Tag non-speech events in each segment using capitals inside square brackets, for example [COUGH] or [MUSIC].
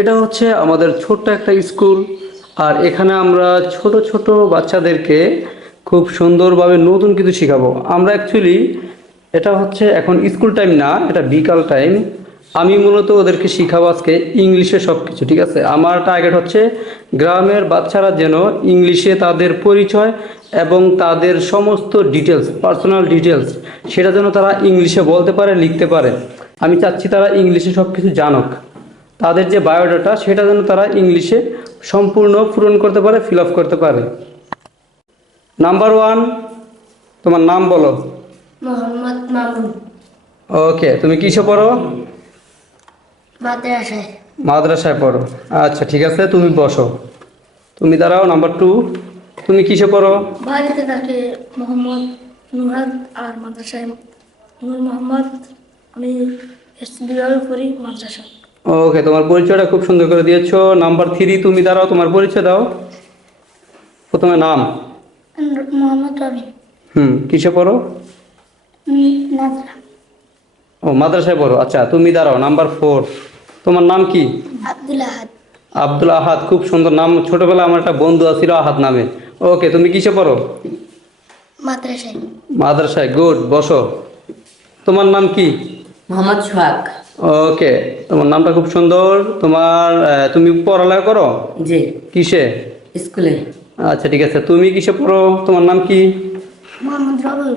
এটা হচ্ছে আমাদের ছোট্ট একটা স্কুল। আর এখানে আমরা ছোট ছোট বাচ্চাদেরকে খুব সুন্দরভাবে নতুন কিছু শেখাবো। আমরা অ্যাকচুয়ালি এটা হচ্ছে এখন স্কুল টাইম না, এটা বিকাল টাইম আমি মূলত ওদেরকে শিখাবো আজকে ইংলিশে সব কিছু ঠিক আছে? আমার টার্গেট হচ্ছে গ্রামের বাচ্চারা যেন ইংলিশে তাদের পরিচয় এবং তাদের সমস্ত ডিটেলস পার্সোনাল ডিটেলস সেটা যেন তারা ইংলিশে বলতে পারে, লিখতে পারে। আমি চাচ্ছি তারা ইংলিশে সব কিছু জানুক। তাদের যে বায়োডাটা সেটা যেন তারা ইংলিশে সম্পূর্ণ পূরণ করতে পারে ফিল আপ করতে পারে। নাম্বার ওয়ান তোমার নাম বলো। মোহাম্মদ মামুন। ওকে তুমি কিসে পড়ো? মাদ্রাসায়। মাদ্রাসায় পড়ো। আচ্ছা ঠিক আছে তুমি বসো। তুমি দাঁড়াও নাম্বার টু তুমি কিসে পড়ো? বাড়িতে থাকে মোহাম্মদ আর মাদ্রাসায়। নূর মোহাম্মদ আমি বিভাগে পড়ি মাদ্রাসা ওকে তোমার পরিচয়টা খুব সুন্দর করে দিয়েছ। নাম্বার থ্রি তুমি দাঁড়াও তোমার পরিচয় দাও। প্রথমে নাম। মোহাম্মদ রবি। হুম কিসে পড়ো? ও মাদ্রাসায় পড়ো আচ্ছা তুমি দাঁড়াও নাম্বার ফোর তোমার নাম কি? আব্দুল আহাদ। আব্দুল আহাদ খুব সুন্দর নাম। ছোটবেলায় আমার একটা বন্ধু আছিল আহাদ নামে। ওকে তুমি কিসে পড়ো? মাদ্রাসায়। মাদ্রাসায় গুড বসো। তোমার নাম কি? মোহাম্মদ সোহাগ। ওকে তোমার নামটা খুব সুন্দর। তোমার তুমি পড়ালেখা করো? জি। কিসে? স্কুলে। আচ্ছা ঠিক আছে। তুমি কিসে পড়ো? তোমার নাম কি? মোহাম্মদ রবুল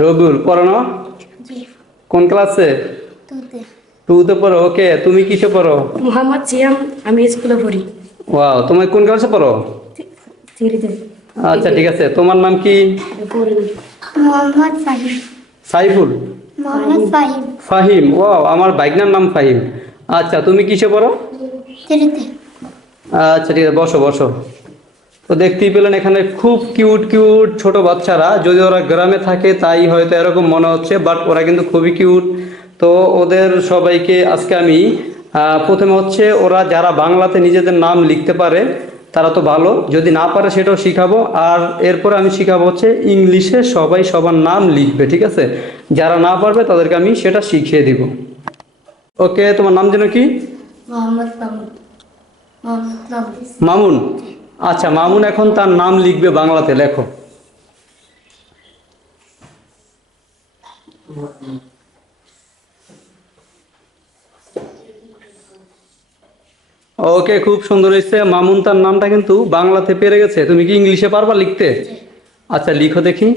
রবিউল পড়ানো জি। কোন ক্লাসে? টুতে। পড়ো ওকে তুমি কিসে পড়ো? মোহাম্মদ সিয়াম আমি স্কুলে পড়ি। ওয়াও তুমি কোন ক্লাসে পড়ো? আচ্ছা ঠিক আছে। তোমার নাম কি? পড়ি মোহাম্মদ সাইফুল। ফাহিম। ওয়াও আমার বাইকনার নাম ফাহিম। আচ্ছা তুমি কিসে পড়ো? আচ্ছা ঠিক আছে বসো বসো। তো দেখতেই পেলেন এখানে খুব কিউট কিউট ছোট বাচ্চারা। যদি ওরা গ্রামে থাকে তাই হয়তো এরকম মনে হচ্ছে বাট ওরা কিন্তু খুবই কিউট। তো ওদের সবাইকে আজকে আমি প্রথমে হচ্ছে ওরা যারা বাংলাতে নিজেদের নাম লিখতে পারে তারা তো ভালো। যদি না পারে সেটাও শিখাবো। আর এরপরে আমি শিখাবো হচ্ছে ইংলিশে সবাই সবার নাম লিখবে ঠিক আছে? যারা না পারবে তাদেরকে আমি সেটা শিখিয়ে দিব। ওকে তোমার নাম যেন কি? মামুন? আচ্ছা মামুন এখন তার নাম লিখবে বাংলাতে লেখো। ওকে খুব সুন্দর হয়েছে। মামুন তার নামটা কিন্তু বাংলাতে পেরে গেছে। তুমি কি ইংলিশে পারবা লিখতে? আচ্ছা লিখো দেখি।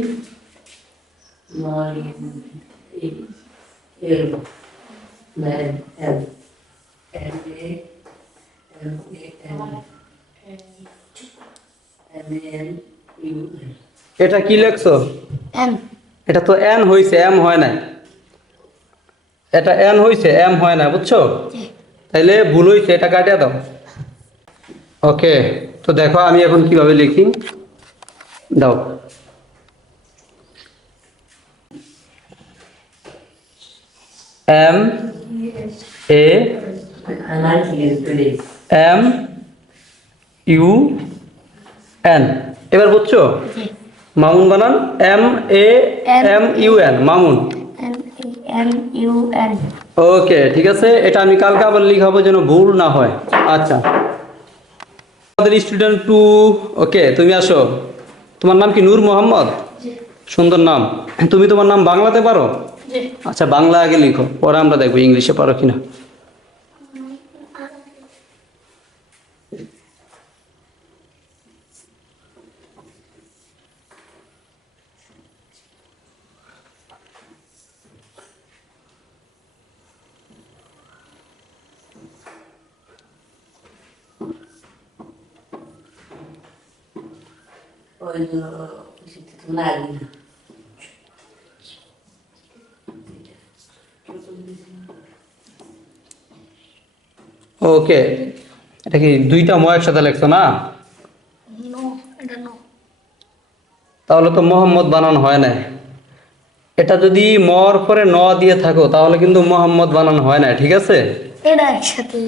এটা কি লেখছো? এটা তো এন হয়েছে এম হয় না এটা এন হয়েছে এম হয় না বুঝছ? তাইলে ভুল হয়েছে এটা কাটিয়ে দাও। ওকে, তো দেখো আমি এখন কীভাবে লিখি। দাও। M A M U N এবার বুঝছ? মামুন বানান। M A M U N Mamun. M U N okay ঠিক আছে? এটা আমি কালকে আবার লিখাবো যেন ভুল না হয়। আচ্ছা। আমাদের স্টুডেন্ট টু ওকে তুমি আসো। তোমার নাম কি নূর মোহাম্মদ? সুন্দর নাম। তুমি তোমার নাম বাংলাতে পারো? আচ্ছা বাংলা আগে লিখো পরে আমরা দেখব ইংলিশে পারো কিনা। ওকে এটা কি দুইটা ম একসাথে লেখছো না? নো এটা নো তাহলে তো মোহাম্মদ বানানো হয় না এটা যদি মর পরে ন দিয়ে থাকো তাহলে কিন্তু মোহাম্মদ বানানো হয় না ঠিক আছে? এটা একসাথে।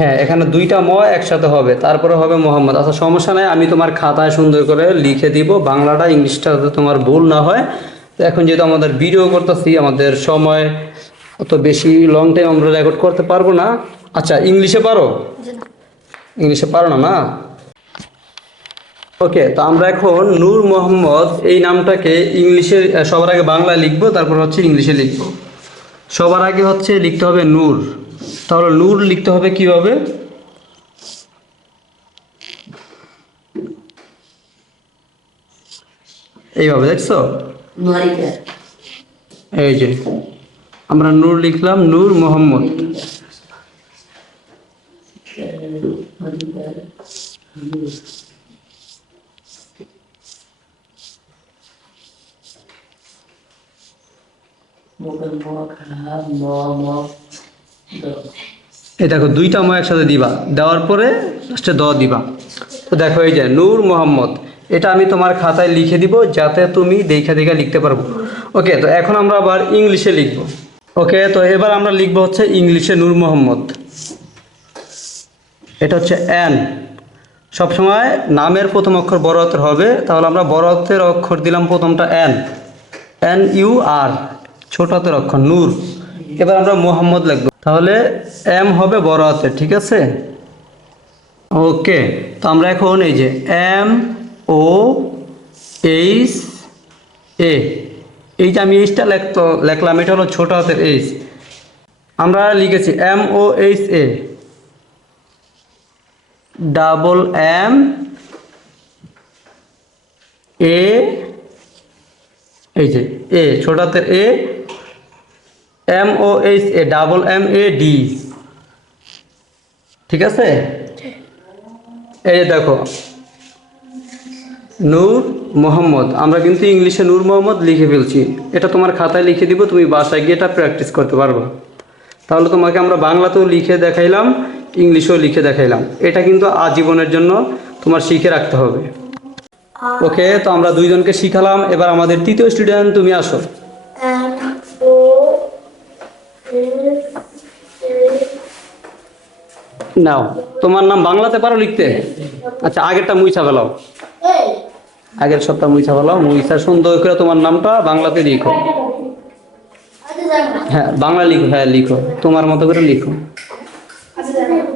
হ্যাঁ এখানে দুইটা ম একসাথে হবে। তারপরে হবে মোহাম্মদ। আচ্ছা সমস্যা নাই আমি তোমার খাতায় সুন্দর করে লিখে দিব। বাংলাটা ইংলিশটা যাতে তোমার ভুল না হয়। তো এখন যেহেতু আমাদের ভিডিও করতেছি আমাদের সময় অত বেশি লং টাইম আমরা রেকর্ড করতে পারব না। আচ্ছা ইংলিশে পারো? ইংলিশে পারো না না? ওকে তো আমরা এখন নূর মোহাম্মদ এই নামটাকে ইংলিশে সবার আগে বাংলায় লিখব তারপর হচ্ছে ইংলিশে লিখব। সবার আগে হচ্ছে লিখতে হবে নূর। তাহলে নূর লিখতে হবে কীভাবে? এইভাবে দেখছ? এই যে আমরা নূর লিখলাম নূর মোহাম্মদ। মোগল ম খা ম। এই দেখো, দুইটা ম একসাথে দিবা। দেওয়ার পরে লাস্টে দ দিবা। তো দেখো, এই যে নূর মোহাম্মদ, এটা আমি তোমার খাতায় লিখে দিব, যাতে তুমি দেখে দেখে লিখতে পারব। ওকে, তো এখন আমরা আবার ইংলিশে লিখব। ওকে, তো এবার আমরা লিখব হচ্ছে ইংলিশে নূর মোহাম্মদ। এটা হচ্ছে এন সবসময় নামের প্রথম অক্ষর বড় হাতের হবে, তাহলে আমরা বড় হাতের অক্ষর দিলাম প্রথমটা এন এন ইউ আর, ছোট হাতের অক্ষর, নূর। এবার আমরা মোহাম্মদ লিখব। তাহলে এম হবে বড় হাতের ঠিক আছে? ওকে তো আমরা এখন এই যে এম ও এইচ এ এই যে আমি এইচটা লিখতো, লিখলাম, এটা হলো ছোট হাতের এইচ আমরা লিখেছি M O H A double M A এই যে এ ছোট হাতের A M O H A double M A D ঠিক আছে? এই যে দেখো নূর মোহাম্মদ। আমরা কিন্তু ইংলিশে নূর মোহাম্মদ লিখে ফেলছি। এটা তোমার খাতায় লিখে দিব তুমি বাসায় গিয়ে এটা প্র্যাকটিস করতে পারবে। তাহলে তোমাকে আমরা বাংলাতেও লিখে দেখাইলাম ইংলিশেও লিখে দেখাইলাম। এটা কিন্তু আজীবনের জন্য তোমার শিখে রাখতে হবে। ওকে তো আমরা দুইজনকে শিখালাম। এবার আমাদের তৃতীয় স্টুডেন্ট তুমি আসো। নাও। তোমার নাম বাংলাতে পারো লিখতে? আচ্ছা আগেরটা মুইছা ফেলাও। আগের সপ্তাহ মুইছা ফেলাও, মুইছা সুন্দর করে তোমার নামটা বাংলাতে লিখো। হ্যাঁ বাংলা লিখো হ্যাঁ লিখো। তোমার মতো করে লিখো। আচ্ছা যাক না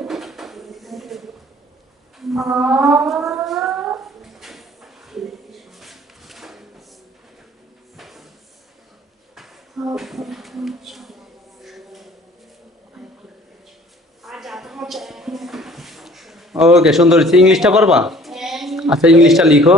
ওকে সুন্দর। ইংলিশটা পারবা আচ্ছা ইংলিশটা লিখো।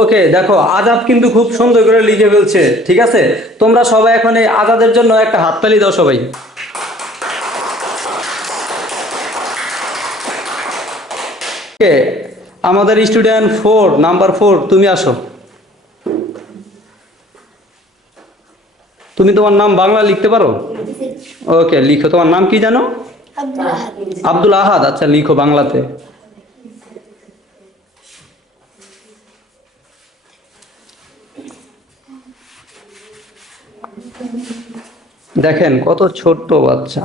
ওকে দেখো, আজাদ কিন্তু খুব সুন্দর করে লিখে ফেলছে, ঠিক আছে? তোমরা সবাই এখন এই আজাদের জন্য একটা হাততালি দাও সবাই। ওকে আমাদের স্টুডেন্ট ফোর নাম্বার ফোর তুমি আসো। তুমি তোমার নাম বাংলা লিখতে পারো? ওকে লিখো। তোমার নাম কি জানো? আব্দুল আহাদ। আচ্ছা লিখো বাংলাতে। দেখেন কত ছোট্ট বাচ্চা।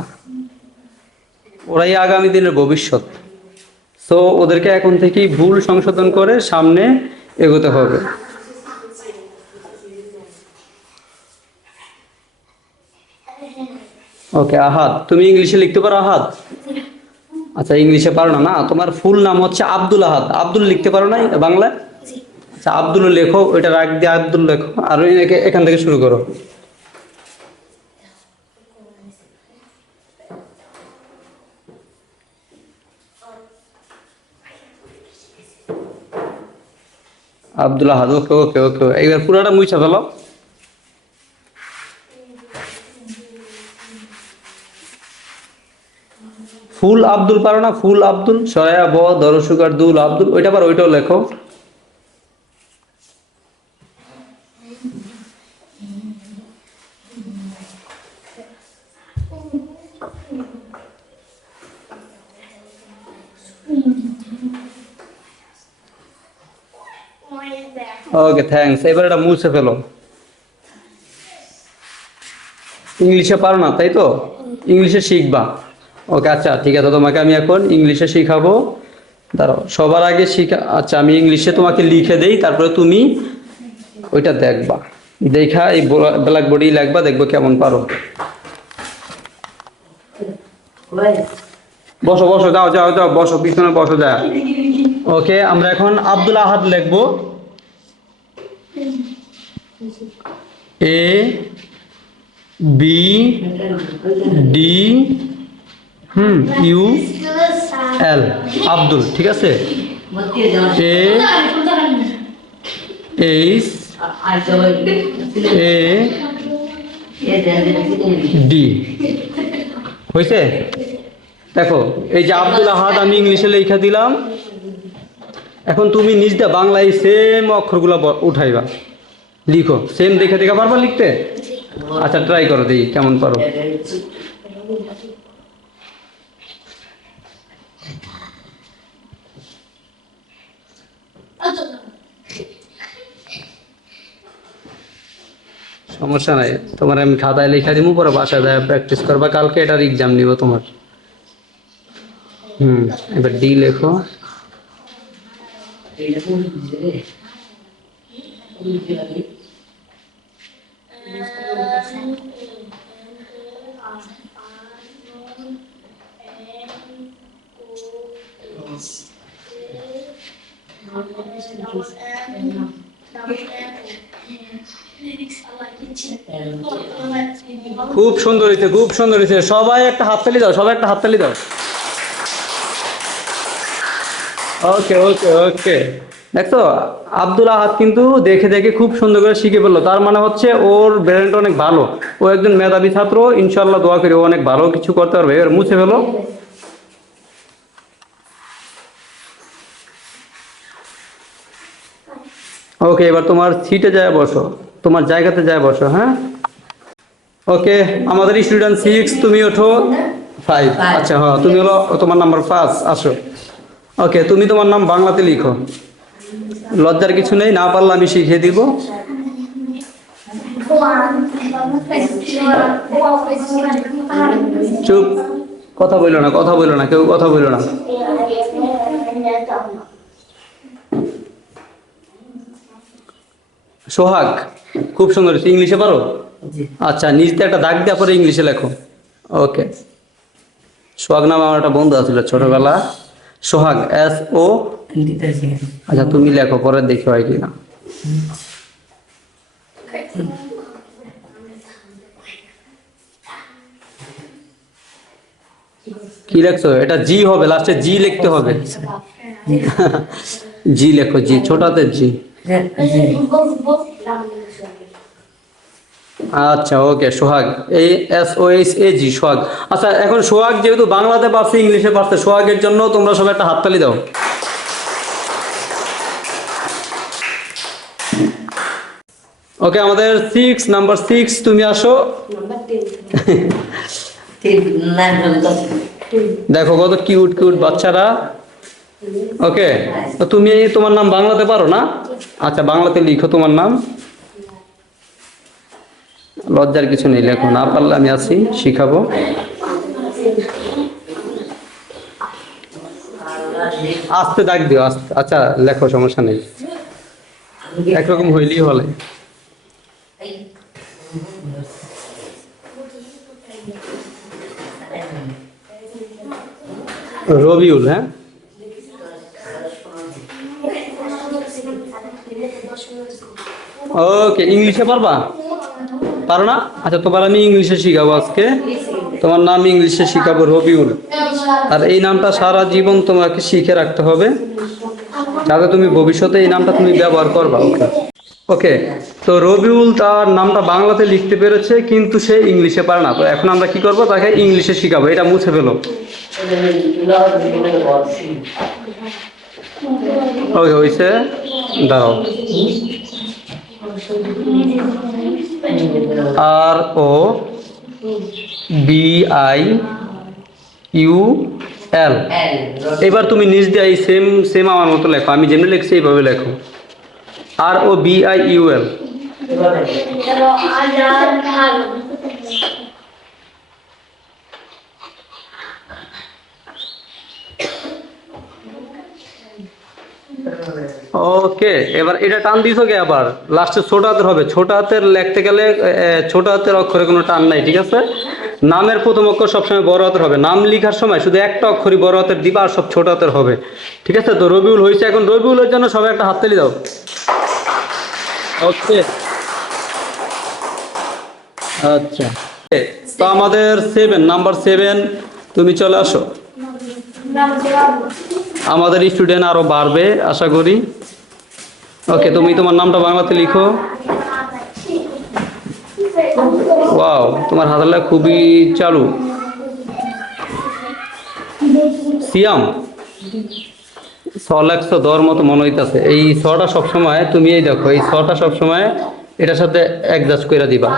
ওরাই আগামী দিনের ভবিষ্যৎ। সো ওদেরকে এখন থেকেই ভুল সংশোধন করে সামনে এগোতে হবে। ওকে আহাত তুমি ইংলিশে লিখতে পারো আহাত আচ্ছা ইংলিশে পারো না না? তোমার ফুল নাম হচ্ছে আব্দুল আহাদ। আব্দুল লিখতে পারো না বাংলায়? আচ্ছা আব্দুল লেখো ওইটা রাখ দিয়ে আব্দুল লেখো আর এখান থেকে শুরু করো। আব্দুল আহাদ ওকে ওকে ওকে। এইবার পুরাটা মুছা ফেলো। ফুল আব্দুল পারো না? ফুল আব্দুল, সয়া ব দরসুকার দুল আব্দুল, ওইটা পারো ওইটাও লেখো। ওকে থ্যাঙ্কস এবার এটা মুছে ফেলো। ইংলিশে পারো না, তাই তো? ইংলিশে শিখবা। ওকে আচ্ছা ঠিক আছে, তোমাকে আমি এখন ইংলিশে শিখাবো। দাঁড়াও, সবার আগে শিখা আচ্ছা আমি ইংলিশে তোমাকে লিখে দেই, তারপরে তুমি ওইটা দেখবা। দেখা এই ব্ল্যাক বোর্ডেই লিখবা দেখব কেমন পারো। বসো বসো, যাও যাও যাও, বসো, পিছনে বসো, যা। ওকে আমরা এখন আব্দুল আহাদ লিখব। A B D hmm U L Abdul, ঠিক আছে? এ এইচ এ ডি হয়েছে দেখো, এই যে আব্দুল আহাদ, আমি ইংলিশে লেখা দিলাম। এখন তুমি নিজটা বাংলায় সেম অক্ষরগুলো উঠাইবা। লিখো সেম দেখে দেখে পারবা লিখতে? আচ্ছা ট্রাই করো দেখি কেমন পারো। সমস্যা নাই, তোমার আমি খাতায় লেখা দিব পরে বাসায় যায় প্র্যাকটিস করবা, কালকে এটার এক্সাম নিব তোমার। হুম, এবার ডি লেখো। খুব সুন্দর হয়েছে খুব সুন্দর হয়েছে সবাই একটা হাততালি দাও সবাই একটা হাততালি দাও। ওকে ওকে ওকে দেখছ? আব্দুল আহাদ কিন্তু দেখে দেখে খুব সুন্দর করে শিখে ফেলল। তার মানে হচ্ছে ওর ব্রেনটা অনেক ভালো। ও একজন মেধাবী ছাত্র ইনশাল্লাহ দোয়া করি ও অনেক ভালো কিছু করতে পারবে। এবার মুছে ফেলো। ওকে এবার তোমার সিটে যায় বসো। তোমার জায়গাতে যায় বসো হ্যাঁ? ওকে আমাদের স্টুডেন্ট সিক্স তুমি ওঠো ফাইভ আচ্ছা হ্যাঁ তুমি হলো তোমার নাম্বার পাঁচ আসো। ওকে তুমি তোমার নাম বাংলাতে লিখো। লজ্জার কিছু নেই না পারলে আমি শিখিয়ে দিব। চুপ কথা বলল না কথা বলল না কেউ কথা বলল না। সোহাগ খুব সুন্দর। ইংলিশে পারো? আচ্ছা নিজতে একটা দাগ দেওয়া পরে ইংলিশে লেখো। ওকে সোহাগ নামে আমার একটা বন্ধু আছিল ছোটবেলা। সোহাগ এস ও আচ্ছা তুমি লেখো, পরে দেখি হয় কিনা। কি লেখছো? এটা জি হবে লাস্টে জি লিখতে হবে। জি লেখো জি ছোটাতে জি আচ্ছা ওকে সোহাগ। এই এস ও এইচ এ জি সোহাগ। আচ্ছা এখন সোহাগ যেহেতু বাংলাতে পারছে ইংলিশে পারছে সোহাগের জন্য তোমরা সবাই একটা হাততালি দাও। ওকে আমাদের সিক্স নাম্বার সিক্স তুমি আসো। দেখো কত কিউট কিউট বাচ্চারা। ওকে তুমি তোমার নাম বাংলাতে পারো না? আচ্ছা বাংলাতে লিখো তোমার নাম। লজ্জার কিছু নেই, লেখো না। পারলে আমি আছি, শিখাবো। আস্তে ডাক দিও, আস্তে। আচ্ছা লেখো, সমস্যা নেই। একরকম হইলেই হলে। রবিউল হ্যাঁ? ওকে, ইংলিশে পারবা? পারো না? আচ্ছা তোমার আমি ইংলিশে শিখাবো আজকে। তোমার নাম ইংলিশে শিখাবো রবিউল। আর এই নামটা সারা জীবন তোমাকে শিখে রাখতে হবে। যাতে তুমি ভবিষ্যতে এই নামটা তুমি ব্যবহার করবা, ওকে? ওকে, তো রবিউল তার নামটা বাংলাতে লিখতে পেরেছে, কিন্তু সে ইংলিশে পারে না। তো এখন আমরা কি করব? তাকে ইংলিশে শিখাবো। এটা মুছে ফেলো। ওকে হয়েছে দাঁড়াও। R O B I U L. এবার তুমি নিজ দিয়ে সেম সেম আমার মতো লেখো। আমি যেমনি লিখছি, এইভাবে লেখো। R O B I U L. Okay এবার এটা টান দিছো কে আবার? লাস্টে ছোট হাতের হবে। ছোট হাতের লিখতে গেলে ছোট হাতের অক্ষরে কোনো টান নাই ঠিক আছে? নামের প্রথম অক্ষর সবসময় বড় হাতের হবে। নাম লেখার সময় শুধু একটা অক্ষরই বড় হাতের দিবা আর সব ছোট হাতের হবে। ঠিক আছে? তো রবিউল হয়েছে এখন। রবিউলের জন্য সবাই একটা হাত হাততালি দাও। ওকে। আচ্ছা। তো আমাদের সেভেন নাম্বার সেভেন তুমি চলে আসো। আমাদের স্টুডেন্ট আরও বাড়বে, আশা করি। ওকে তুমি তোমার নামটা বাংলাতে লিখো। ওয়াও তোমার হাতালা খুবই চালু। সিয়াম ছল একশো দর মতো মনে হইতেছে। এই ছটা সবসময়, তুমি এই দেখো, এই ছটা সবসময় এটার সাথে অ্যাডজাস্ট করে দিবা।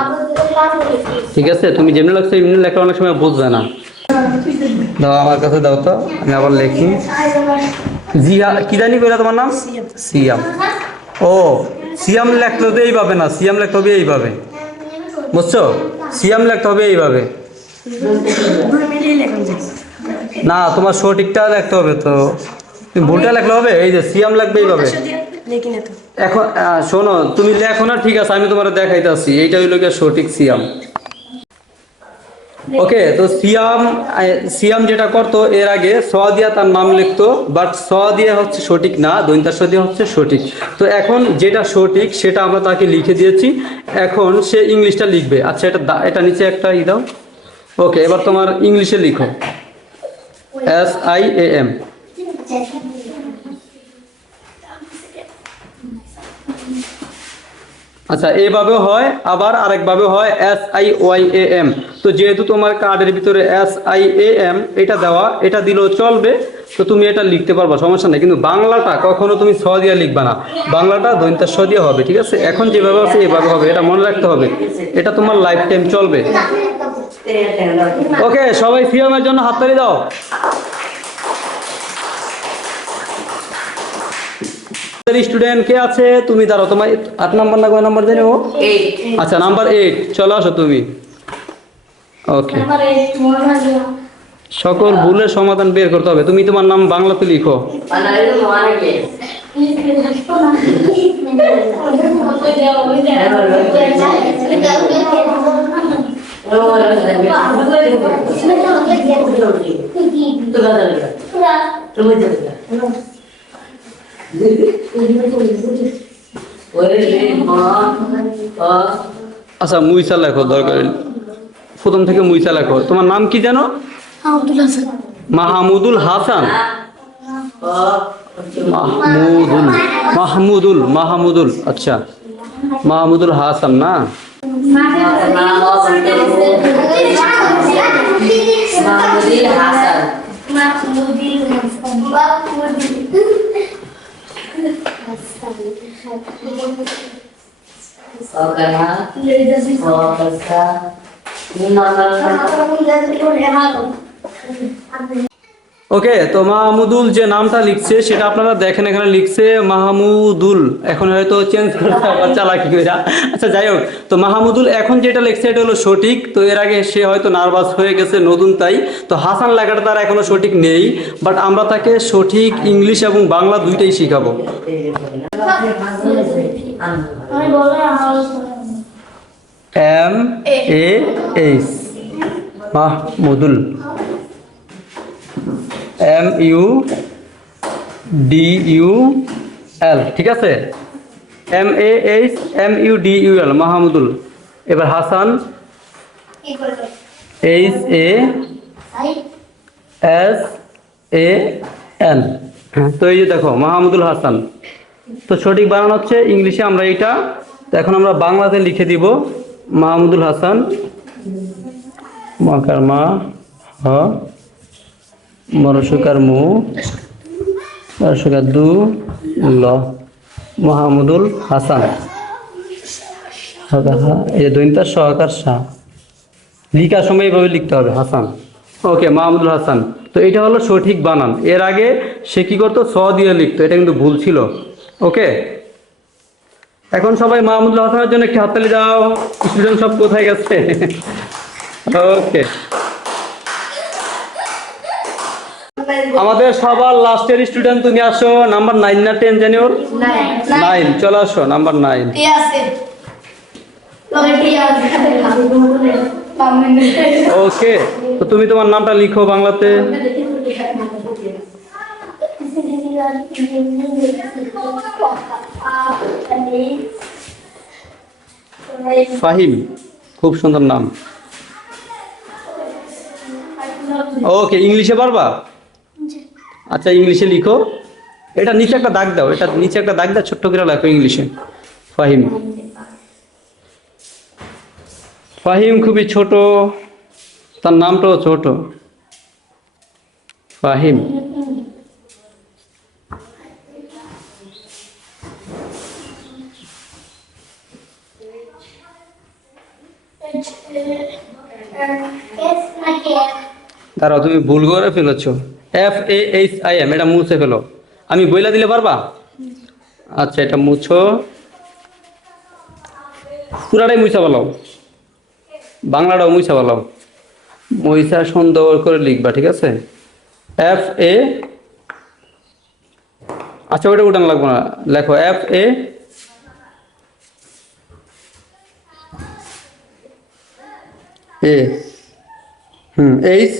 ঠিক আছে? তুমি যেমনি লাগছে, এমনি লেখা অনেক সময় বুঝবে না। দাও আমার কাছে দাও তো, আমি আবার লিখি। জিয়া, কি জানি কইলা তোমার নাম? সিয়াম। ও, সিয়াম লিখতে হবে এইভাবে না, সিয়াম লিখতে হবে এইভাবে। বুঝছ? সিয়াম লেখতে হবে এইভাবে। না, তোমার সঠিকটা লিখতে হবে তো। ভুলটা লিখলে হবে, এই যে সিয়াম লাগবে এইভাবে। তো এখন শোনো, তুমি লেখো না, ঠিক আছে, আমি তোমার দেখাইতে আসি। এইটা হইল গিয়ে সঠিক সিয়াম। ওকে তো সিয়াম সিয়াম যেটা করতো, এর আগে স দিয়া তার নাম লিখতো বাট স দিয়ে হচ্ছে সঠিক না দৈন্তার স দিয়ে হচ্ছে সঠিক। তো এখন যেটা সঠিক, সেটা আমরা তাকে লিখে দিয়েছি। এখন সে ইংলিশটা লিখবে। আচ্ছা এটা এটা নিচে একটা ই দাও। ওকে এবার তোমার ইংলিশে লিখো। এস আই এ এম আচ্ছা এইভাবে হয় আবার আরেকভাবে হয় S I Y A M তো যেহেতু তোমার কার্ডের ভিতরে এস আই এ এম এটা দেওয়া এটা দিলেও চলবে তো তুমি এটা লিখতে পারবা সমস্যা নেই। কিন্তু বাংলাটা কখনো তুমি ছ দিয়ে লিখবা না। বাংলাটা দৈন্তার স দিয়ে হবে ঠিক আছে? এখন যেভাবে আছে এভাবে হবে এটা মনে রাখতে হবে। এটা তোমার লাইফ টাইম চলবে। [LAUGHS] ওকে সবাই সিএমের জন্য হাততালি দাও। স্টুডেন্ট কে আছে? তুমি দাঁড়াও তোমার আট নাম্বার না কয় নাম্বার জানি ও? আচ্ছা নাম্বার এইট চলে আসো তুমি। ওকে সকল ভুলের সমাধান বের করতে হবে। তুমি তোমার নাম বাংলাতে লিখো। তুমি আচ্ছা মুইসা লেখো দরকার প্রথম থেকে মুইসা লেখো। তোমার নাম কি জানো? মাহমুদুল হাসান। মাহমুদুল মাহমুদুল মাহমুদুল আচ্ছা। মাহমুদুল হাসান না? মাহমুদুল হাসান। وكلا وقصة من أمر ওকে তো মাহমুদুল যে নামটা লিখছে সেটা আপনারা দেখেন এখানে লিখছে মাহমুদুল। এখন হয়তো চেঞ্জ করতে চালাকি কইরা আচ্ছা যাই হোক তো মাহমুদুল এখন যেটা লিখছে এটা হলো সঠিক। তো এর আগে সে হয়তো নার্ভাস হয়ে গেছে নতুন তাই। তো হাসান লেখাটা তার এখনও সঠিক নেই বাট আমরা তাকে সঠিক ইংলিশ এবং বাংলা দুইটাই শিখাবো। M A H Mahmudul. M U D U L ঠিক আছে? M A H M U D U L Mahmudul. এবার Hasan. H A S A N তো এই যে দেখো মাহমুদুল হাসান। তো সঠিক বানানো হচ্ছে ইংলিশে আমরা এইটা। তো এখন আমরা বাংলাতে লিখে দিব মাহমুদুল হাসান। মাকার মা হ মরসুকার মু মরসুকার দু, ল, মাহমুদুল হাসান। এই দৈন্তার সহকার শাহ লিখার সময় এইভাবে লিখতে হবে, হাসান। ওকে, মাহমুদুল হাসান। তো এটা হলো সঠিক বানান। এর আগে সে কি করতো? স দিয়ে লিখতো, এটা কিন্তু ভুল ছিল। ওকে? এখন সবাই মাহমুদুল হাসানের জন্য একটি হাততালি দাও। স্টুডেন্ট সব কোথায় গেছে? [LAUGHS] ওকে। আমাদের সবার লাস্টের স্টুডেন্ট তুমি আসো নাম্বার নাইন না টেন জানি ওর নাইন চলে আসো নাম্বার নাইন ওকে তো তুমি তোমার নামটা লিখো বাংলাতে। ফাহিম খুব সুন্দর নাম। ওকে ইংলিশে পারবা? আচ্ছা ইংলিশে লিখো। এটা নিচে একটা দাগ দাও এটা নিচে একটা দাগ দাও ছোট্ট করে লেখো ইংলিশে। ফাহিম। ফাহিম খুবই ছোট তার নামটাও ছোট। ফাহিম। দাঁড়াও তুমি ভুল করে ফেলেছো। F A H I M এটা মুছে ফেলো। আমি বইলা দিলে পারবা? আচ্ছা এটা মুছো। পুরাটাই মুছা বলাও বাংলাটাও মুছা বলাও মহিষা সুন্দর করে লিখবা, ঠিক আছে? এফ এ আচ্ছা ওটা উঠান লাগবো না। লেখো F A A hmm H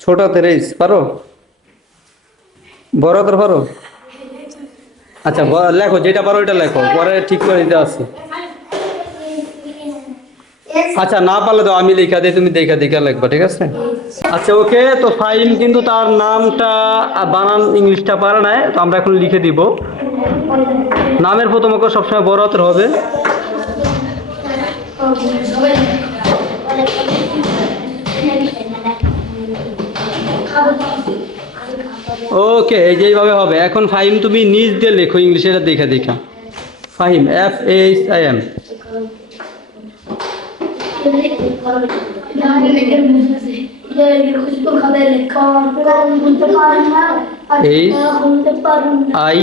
ছোট এইচ পারো বড় হাতের পারো আচ্ছা লেখো যেটা পারো ওইটা লেখো পরে ঠিক করে দিতে আসি আচ্ছা না পারলে তো আমি লেখা দিই তুমি দেখা দেখা লিখবা ঠিক আছে আচ্ছা ওকে তো ফাইম কিন্তু তার নামটা বানান ইংলিশটা পারে না তো আমরা এখন লিখে দিব নামের প্রথম অক্ষর সবসময় বড় হাতের হবে ওকে এই যে এইভাবে হবে। এখন ফাহিম তুমি নিজ দিয়ে লেখো ইংলিশে এটা দেখা দেখা। Fahim F H I M I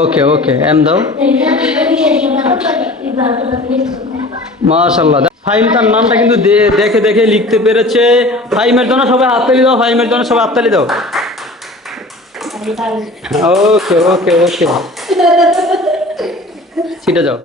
okay okay M দাও। মাশাল্লাহ ফাহিম তার নামটা কিন্তু দেখে দেখে লিখতে পেরেছে। ফাহিমের জন্য সবাই হাততালি দাও ফাইমের জন্য সবাই হাততালি দাও। ওকে ওকে ওকে। সেটা যাও।